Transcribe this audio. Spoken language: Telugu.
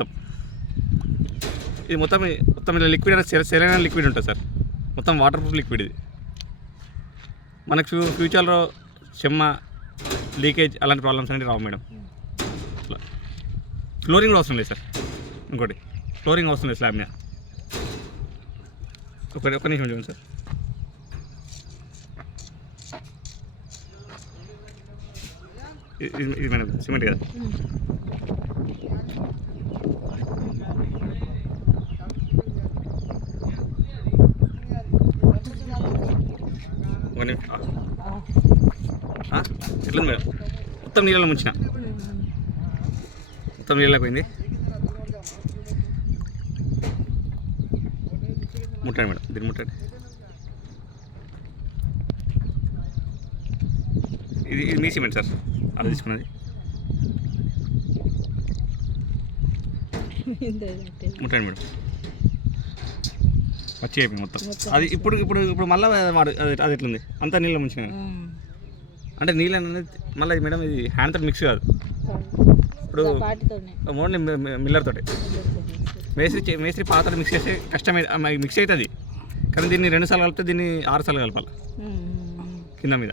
మొత్తం ఇది మొత్తం ఇలా లిక్విడ్ అనేది సెలైన్ లిక్విడ్ ఉంటుంది సార్. మొత్తం వాటర్ ప్రూఫ్ లిక్విడ్ ఇది. మనకు ఫ్యూచర్లో చెమ్మ లీకేజ్ అలాంటి ప్రాబ్లమ్స్ అనేవి రావు మేడం. ఫ్లోరింగ్ కూడా అవసరం లేదు సార్. ఇంకోటి ఫ్లోరింగ్ అవసరం లేదు స్లాబ్ మీద. ఒక్క నిమిషం చూడండి సార్. ఇది మేడం సిమెంట్ కదా. ఎట్లుంది మేడం? మొత్తం నీళ్ళలో ముంచిన, మొత్తం నీళ్ళలో పోయింది. ముట్టండి మేడం, దీన్ని ముట్టండి. ఇది మీ సిమెంట్ సార్, అలా తీసుకున్నది. ముట్టండి మేడం. వచ్చి అయిపోయింది మొత్తం. అది ఇప్పుడు ఇప్పుడు ఇప్పుడు మళ్ళీ వాడు అది ఎట్లుంది? అంతా నీళ్ళ ముంచిన అంటే నీళ్ళు అనేది మళ్ళీ మేడం ఇది హ్యాండ్తో మిక్స్ కాదు. ఇప్పుడు ఓన్లీ మిల్లర్ తోటి మేస్త్రి పాత్ర మిక్స్ చేస్తే కష్టమే, మిక్స్ అవుతుంది. కానీ దీన్ని 2 సార్లు కలిపితే దీన్ని 6 సార్లు కలపాలి కింద మీద.